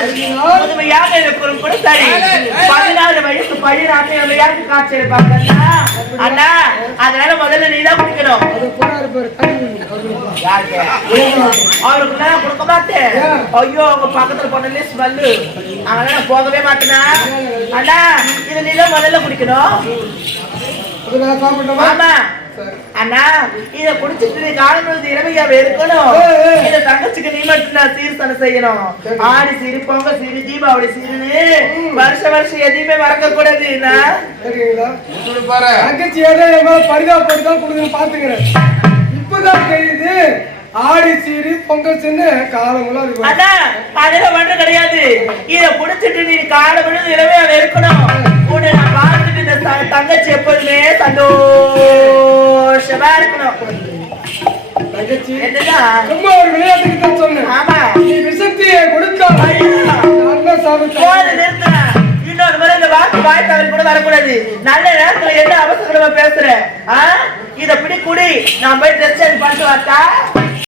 ஆனால் புதுமையாக இருக்கும் கூட சரி. பதினாறு வயசு பழிராட்டு விளையாட்டு காட்சி எடுப்பாங்க அண்ணா அதனால முதல்ல நீ தான் குடிக்கணும் அவருக்கு அவருக்கு நான் கொடுக்க மாட்டேன். ஐயோ உங்க பக்கத்துல போனதுல ஸ்மெல்லு அதனால நான் போகவே மாட்டேனா? அண்ணா இது நீ தான் முதல்ல குடிக்கணும். ஆமா. அண்ணா இத குடிச்சிட்டு நீ காலம் பொழுது இருக்கணும் இந்த தங்கச்சிக்கு நீ மட்டும் நான் சீர்தனை செய்யணும். ஆடி சீரு பொங்க சீரு தீபாவளி சீருன்னு. வருஷ வருஷம் எதையுமே மறக்க கூடாது என்ன? சரிங்களா? இப்படி பாரு. தங்கச்சி ஏதோ என் மேல பரிதாபப்பட்டு தான் கொடுக்குன்னு பாத்துக்கிறேன் இப்பதான் தெரியுது. ஆடி சீரி பொங்கல் சின்ன காலங்களும் அது வரும். அண்ணா அதெல்லாம் ஒன்றும் கிடையாது. இத குடிச்சிட்டு நீ காலம் இரவையாவே இருக்கணும் உன்னை நான் பார்த்துட்டு இந்த தங்கச்சி எப்போதுமே சந்தோஷமா தங்கச்சி என்னடா? சும்மா ஒரு விளையாட்டுக்கு தான் சொன்னேன். ஆமா. நீ விஷத்தையே கொடுத்தா ஐயோ. நான் தான் சாப்பிட்டேன் போது நிறுத்துறா. இன்னொரு முறை இந்த வாக்கு வாய் தவறி கூட வரக்கூடாது. நல்ல நேரத்துல என்ன அவசரமா பேசுற? இத பிடி குடி. நான் போய் ட்ரெஸ் சேஞ்ச் பண்ணிட்டு வரட்டா?